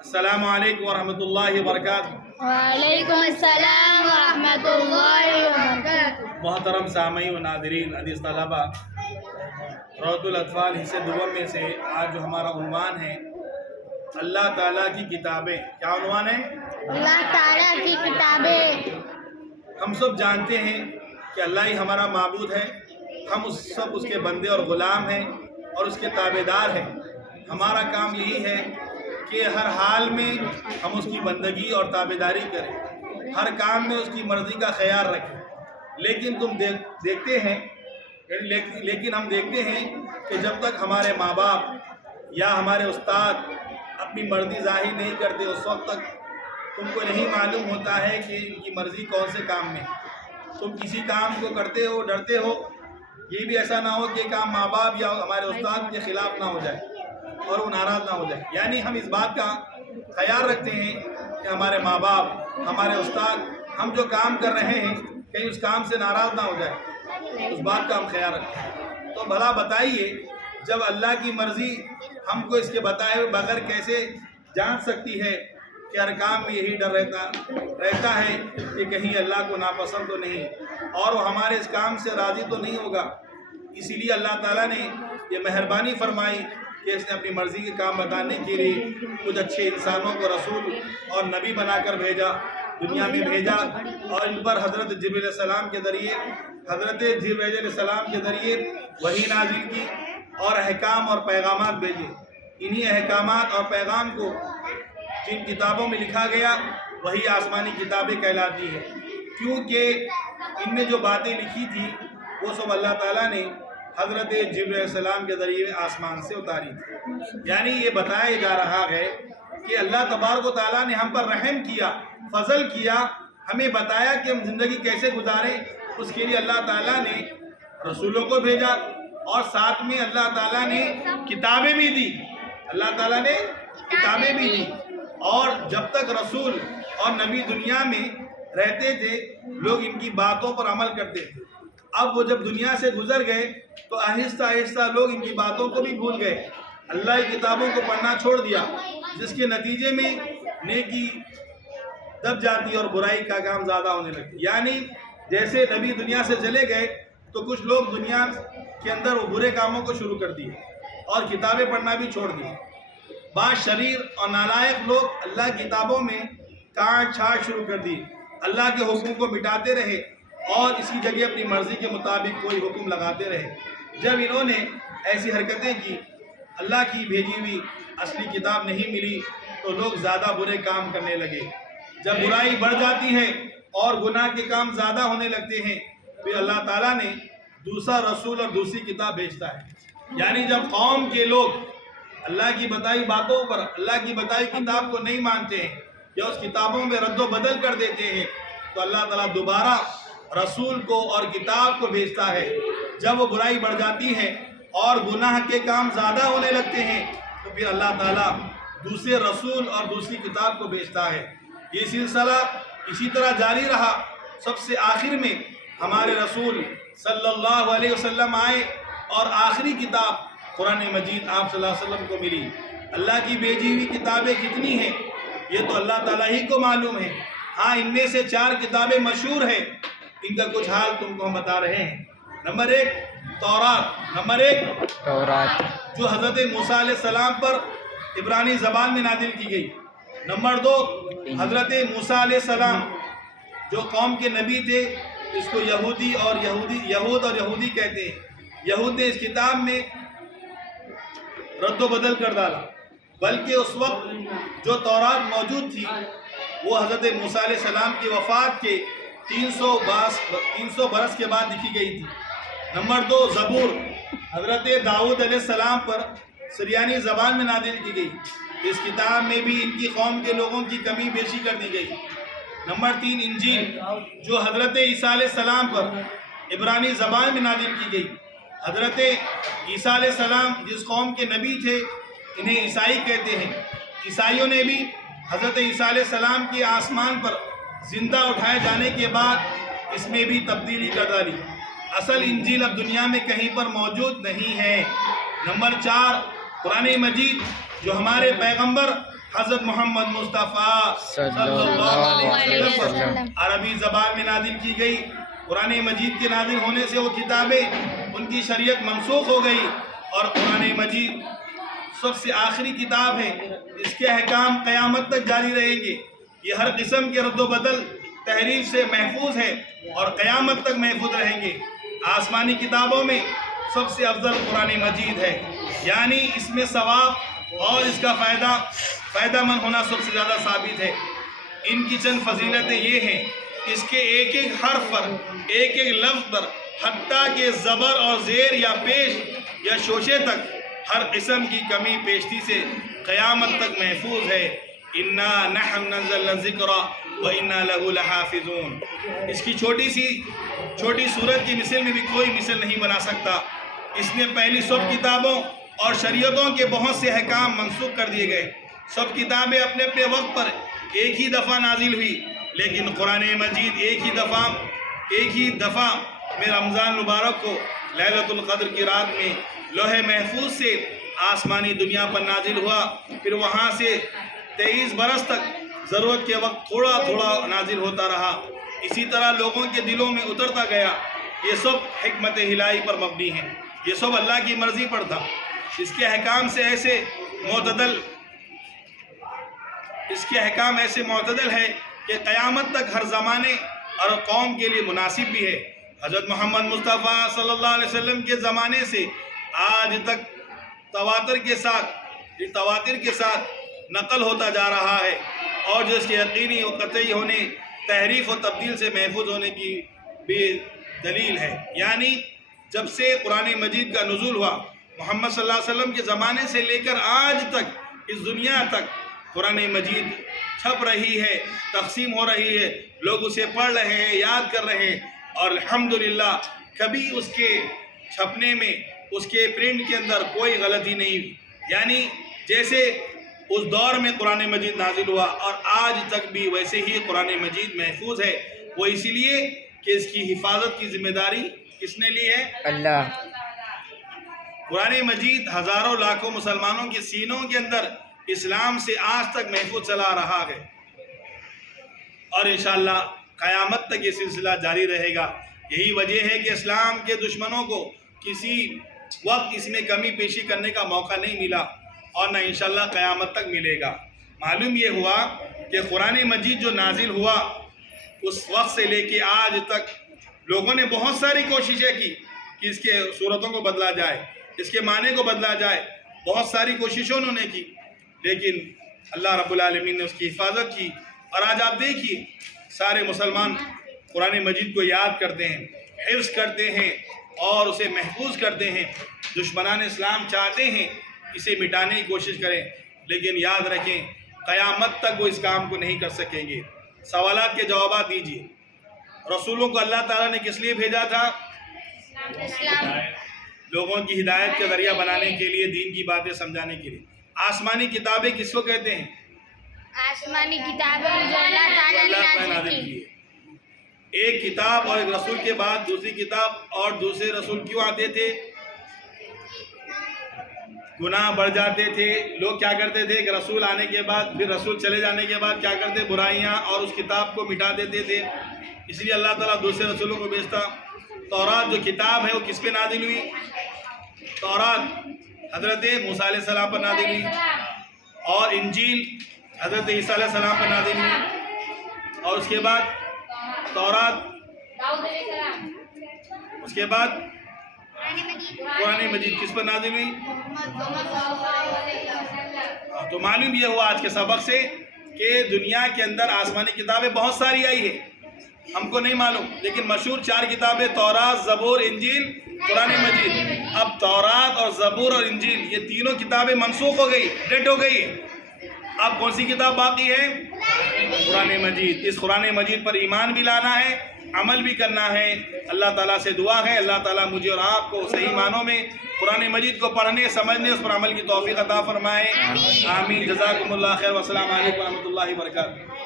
السلام علیکم ورحمۃ اللہ وبرکاتہ۔ وعلیکم السلام ورحمۃ اللہ وبرکاتہ۔ محترم سامعین و ناظرین، عزیز طلبہ، روضۃ الاطفال حصہ دوم میں سے آج جو ہمارا عنوان ہے اللہ تعالیٰ کی کتابیں۔ کیا عنوان ہے؟ اللہ تعالیٰ کی کتابیں۔ ہم سب جانتے ہیں کہ اللہ ہی ہمارا معبود ہے، ہم سب اس کے بندے اور غلام ہیں اور اس کے تابع دار ہیں۔ ہمارا کام یہی ہے کہ ہر حال میں ہم اس کی بندگی اور تابع داری کریں، ہر کام میں اس کی مرضی کا خیال رکھیں۔ لیکن ہم دیکھتے ہیں کہ جب تک ہمارے ماں باپ یا ہمارے استاد اپنی مرضی ظاہر نہیں کرتے، اس وقت تک تم کو نہیں معلوم ہوتا ہے کہ ان کی مرضی کون سے کام میں۔ تم کسی کام کو کرتے ہو، ڈرتے ہو، یہ بھی ایسا نہ ہو کہ کام ماں باپ یا ہمارے استاد کے خلاف نہ ہو جائے اور وہ ناراض نہ ہو جائے۔ یعنی ہم اس بات کا خیال رکھتے ہیں کہ ہمارے ماں باپ، ہمارے استاد، ہم جو کام کر رہے ہیں کہیں اس کام سے ناراض نہ ہو جائے، اس بات کا ہم خیال رکھتے ہیں۔ تو بھلا بتائیے، جب اللہ کی مرضی ہم کو اس کے بتائے ہوئے بغیر کیسے جان سکتی ہے کہ ہر کام میں یہی ڈر رہتا ہے کہ کہیں اللہ کو ناپسند تو نہیں اور وہ ہمارے اس کام سے راضی تو نہیں ہوگا۔ اسی لیے اللہ تعالیٰ نے یہ مہربانی فرمائی کہ اس نے اپنی مرضی کے کام بتانے کے لیے کچھ اچھے انسانوں کو رسول اور نبی بنا کر بھیجا، دنیا میں بھیجا، اور ان پر حضرت جبرائیل علیہ السلام کے ذریعے وحی نازل کی اور احکام اور پیغامات بھیجے۔ انہی احکامات اور پیغام کو جن کتابوں میں لکھا گیا وہی آسمانی کتابیں کہلاتی ہیں، کیونکہ ان میں جو باتیں لکھی تھی وہ سب اللہ تعالیٰ نے حضرت جبرائیل علیہ السلام کے ذریعے آسمان سے اتاری تھی۔ یعنی یہ بتایا جا رہا ہے کہ اللہ تبارک و تعالیٰ نے ہم پر رحم کیا، فضل کیا، ہمیں بتایا کہ ہم زندگی کیسے گزاریں۔ اس کے لیے اللہ تعالیٰ نے رسولوں کو بھیجا اور ساتھ میں اللہ تعالیٰ نے کتابیں بھی دی، اللہ تعالیٰ نے کتابیں بھی دی۔ اور جب تک رسول اور نبی دنیا میں رہتے تھے لوگ ان کی باتوں پر عمل کرتے تھے۔ اب وہ جب دنیا سے گزر گئے تو آہستہ آہستہ لوگ ان کی باتوں کو بھی بھول گئے، اللہ کی کتابوں کو پڑھنا چھوڑ دیا، جس کے نتیجے میں نیکی دب جاتی اور برائی کا کام زیادہ ہونے لگتی۔ یعنی جیسے نبی دنیا سے چلے گئے تو کچھ لوگ دنیا کے اندر وہ برے کاموں کو شروع کر دیے اور کتابیں پڑھنا بھی چھوڑ دیے۔ بعض شریر اور نالائق لوگ اللہ کی کتابوں میں کاٹ چھاٹ شروع کر دی، اللہ کے حکم کو مٹاتے رہے اور اسی جگہ اپنی مرضی کے مطابق کوئی حکم لگاتے رہے۔ جب انہوں نے ایسی حرکتیں کی، اللہ کی بھیجی ہوئی اصلی کتاب نہیں ملی تو لوگ زیادہ برے کام کرنے لگے۔ جب برائی بڑھ جاتی ہے اور گناہ کے کام زیادہ ہونے لگتے ہیں پھر اللہ تعالیٰ نے دوسرا رسول اور دوسری کتاب بھیجتا ہے۔ یعنی جب قوم کے لوگ اللہ کی بتائی باتوں پر، اللہ کی بتائی کتاب کو نہیں مانتے ہیں یا اس کتابوں میں رد و بدل کر دیتے ہیں تو اللہ تعالیٰ دوبارہ رسول کو اور کتاب کو بھیجتا ہے۔ جب وہ برائی بڑھ جاتی ہے اور گناہ کے کام زیادہ ہونے لگتے ہیں تو پھر اللہ تعالیٰ دوسرے رسول اور دوسری کتاب کو بھیجتا ہے۔ یہ سلسلہ اسی طرح جاری رہا۔ سب سے آخر میں ہمارے رسول صلی اللہ علیہ وسلم آئے اور آخری کتاب قرآن مجید آپ صلی اللہ علیہ وسلم کو ملی۔ اللہ کی بھیجی ہوئی کتابیں کتنی ہیں یہ تو اللہ تعالیٰ ہی کو معلوم ہے۔ ہاں، ان میں سے 4 کتابیں مشہور ہیں، ان کا کچھ حال تم کو ہم بتا رہے ہیں۔ نمبر 1 تورات، جو حضرت موسیٰ علیہ السلام پر عبرانی زبان میں نازل کی گئی۔ نمبر 2 حضرت موسیٰ علیہ السلام جو قوم کے نبی تھے، اس کو یہود اور یہودی کہتے ہیں۔ یہود نے اس کتاب میں رد و بدل کر ڈالا، بلکہ اس وقت جو تورات موجود تھی وہ حضرت موسیٰ علیہ السلام کی وفات کے 300 برس کے بعد لکھی گئی تھی۔ نمبر 2 زبور، حضرت داؤد علیہ السلام پر سریانی زبان میں نازل کی گئی۔ اس کتاب میں بھی ان کی قوم کے لوگوں کی کمی بیشی کر دی گئی۔ نمبر 3 انجیل، جو حضرت عیسیٰ علیہ السلام پر عبرانی زبان میں نازل کی گئی۔ حضرت عیسیٰ علیہ السلام جس قوم کے نبی تھے انہیں عیسائی کہتے ہیں۔ عیسائیوں نے بھی حضرت عیسیٰ علیہ السلام کے آسمان پر زندہ اٹھائے جانے کے بعد اس میں بھی تبدیلی کر ڈالی۔ اصل انجیل اب دنیا میں کہیں پر موجود نہیں ہے۔ نمبر 4 قرآن مجید، جو ہمارے پیغمبر حضرت محمد مصطفیٰ صلی اللہ علیہ وسلم عربی زبان میں نازل کی گئی۔ قرآن مجید کے نازل ہونے سے وہ کتابیں ان کی شریعت منسوخ ہو گئی، اور قرآن مجید سب سے آخری کتاب ہے، اس کے احکام قیامت تک جاری رہیں گے۔ یہ ہر قسم کے رد و بدل تحریف سے محفوظ ہے اور قیامت تک محفوظ رہیں گے۔ آسمانی کتابوں میں سب سے افضل قرآن مجید ہے، یعنی اس میں ثواب اور اس کا فائدہ مند ہونا سب سے زیادہ ثابت ہے۔ ان کی چند فضیلتیں یہ ہیں، اس کے ایک ایک حرف پر، ایک ایک لفظ پر، حتیٰ کہ زبر اور زیر یا پیش یا شوشے تک ہر قسم کی کمی پیشتی سے قیامت تک محفوظ ہے۔ اِنَّا نَحْنُ نَزَّلْنَا الذِّكْرَ وَإِنَّا لَهُ لَحَافِظُونَ۔ اس کی چھوٹی سورت کی مثل میں بھی کوئی مثل نہیں بنا سکتا۔ اس نے پہلی سب کتابوں اور شریعتوں کے بہت سے احکام منسوخ کر دیے گئے۔ سب کتابیں اپنے اپنے وقت پر ایک ہی دفعہ نازل ہوئی، لیکن قرآن مجید ایک ہی دفعہ میں رمضان مبارک کو لیلۃ القدر کی رات میں لوح محفوظ سے آسمانی دنیا پر نازل ہوا، پھر وہاں سے 23 برس تک ضرورت کے وقت تھوڑا تھوڑا نازل ہوتا رہا، اسی طرح لوگوں کے دلوں میں اترتا گیا۔ یہ سب حکمت الہی پر مبنی ہے، یہ سب اللہ کی مرضی پر تھا۔ اس کے احکام ایسے معتدل ہے کہ قیامت تک ہر زمانے اور قوم کے لیے مناسب بھی ہے۔ حضرت محمد مصطفیٰ صلی اللہ علیہ وسلم کے زمانے سے آج تک تواتر کے ساتھ نقل ہوتا جا رہا ہے، اور جو اس کے یقینی و قطعی ہونے، تحریف و تبدیل سے محفوظ ہونے کی بھی دلیل ہے۔ یعنی جب سے قرآن مجید کا نزول ہوا، محمد صلی اللہ علیہ وسلم کے زمانے سے لے کر آج تک، اس دنیا تک قرآن مجید چھپ رہی ہے، تقسیم ہو رہی ہے، لوگ اسے پڑھ رہے ہیں، یاد کر رہے ہیں، اور الحمدللہ کبھی اس کے چھپنے میں، اس کے پرنٹ کے اندر کوئی غلطی نہیں ہوئی۔ یعنی جیسے اس دور میں قرآن مجید نازل ہوا اور آج تک بھی ویسے ہی قرآن مجید محفوظ ہے۔ وہ اسی لیے کہ اس کی حفاظت کی ذمہ داری کس نے لی ہے؟ اللہ۔ قرآن مجید ہزاروں لاکھوں مسلمانوں کے سینوں کے اندر اسلام سے آج تک محفوظ چلا رہا ہے، اور انشاءاللہ قیامت تک یہ سلسلہ جاری رہے گا۔ یہی وجہ ہے کہ اسلام کے دشمنوں کو کسی وقت اس میں کمی پیشی کرنے کا موقع نہیں ملا، اور نہ انشاءاللہ قیامت تک ملے گا۔ معلوم یہ ہوا کہ قرآن مجید جو نازل ہوا، اس وقت سے لے کے آج تک لوگوں نے بہت ساری کوششیں کی کہ اس کے صورتوں کو بدلا جائے، اس کے معنی کو بدلا جائے، بہت ساری کوششوں انہوں نے کی، لیکن اللہ رب العالمین نے اس کی حفاظت کی۔ اور آج آپ دیکھیے سارے مسلمان قرآن مجید کو یاد کرتے ہیں، حفظ کرتے ہیں اور اسے محفوظ کرتے ہیں۔ دشمنان اسلام چاہتے ہیں اسے مٹانے کی کوشش کریں، لیکن یاد رکھیں قیامت تک وہ اس کام کو نہیں کر سکیں گے۔ سوالات کے جوابات دیجیے۔ رسولوں کو اللہ تعالیٰ نے کس لیے بھیجا تھا؟ لوگوں کی ہدایت کا ذریعہ بنانے کے لیے، دین کی باتیں سمجھانے کے لیے۔ آسمانی کتابیں کس کو کہتے ہیں؟ آسمانی کتابیں جو اللہ تعالیٰ نے نازل کی۔ ایک کتاب اور ایک رسول کے بعد دوسری کتاب اور دوسرے رسول کیوں آتے تھے؟ گناہ بڑھ جاتے تھے۔ لوگ کیا کرتے تھے کہ رسول آنے کے بعد، پھر رسول چلے جانے کے بعد کیا کرتے؟ برائیاں اور اس کتاب کو مٹا دیتے تھے۔ اس لیے اللہ تعالیٰ دوسرے رسولوں کو بھیجتا۔ تورات جو کتاب ہے وہ کس پہ نازل ہوئی؟ تورات حضرت موسیٰ علیہ السلام پر نازل ہوئی، اور انجیل حضرت عیسیٰ علیہ السلام پر نازل ہوئی، اور اس کے بعد تورات، اس کے بعد قرآن مجید کس پر نازل ہوئی؟ تو معلوم یہ ہوا آج کے سبق سے کہ دنیا کے اندر آسمانی کتابیں بہت ساری آئی ہے، ہم کو نہیں معلوم، لیکن مشہور 4 کتابیں تورات، زبور، انجیل، قرآن مجید۔ اب تورات اور زبور اور انجیل یہ تینوں کتابیں منسوخ ہو گئی، ڈیٹ ہو گئی۔ اب کون سی کتاب باقی ہے؟ قرآن مجید۔ اس قرآن مجید پر ایمان بھی لانا ہے، عمل بھی کرنا ہے۔ اللہ تعالیٰ سے دعا ہے اللہ تعالیٰ مجھے اور آپ کو صحیح معنوں میں قرآن مجید کو پڑھنے، سمجھنے، اس پر عمل کی توفیق عطا فرمائے۔ آمین۔ جزاکم اللہ خیر، والسلام علیکم ورحمۃ اللہ وبرکاتہ۔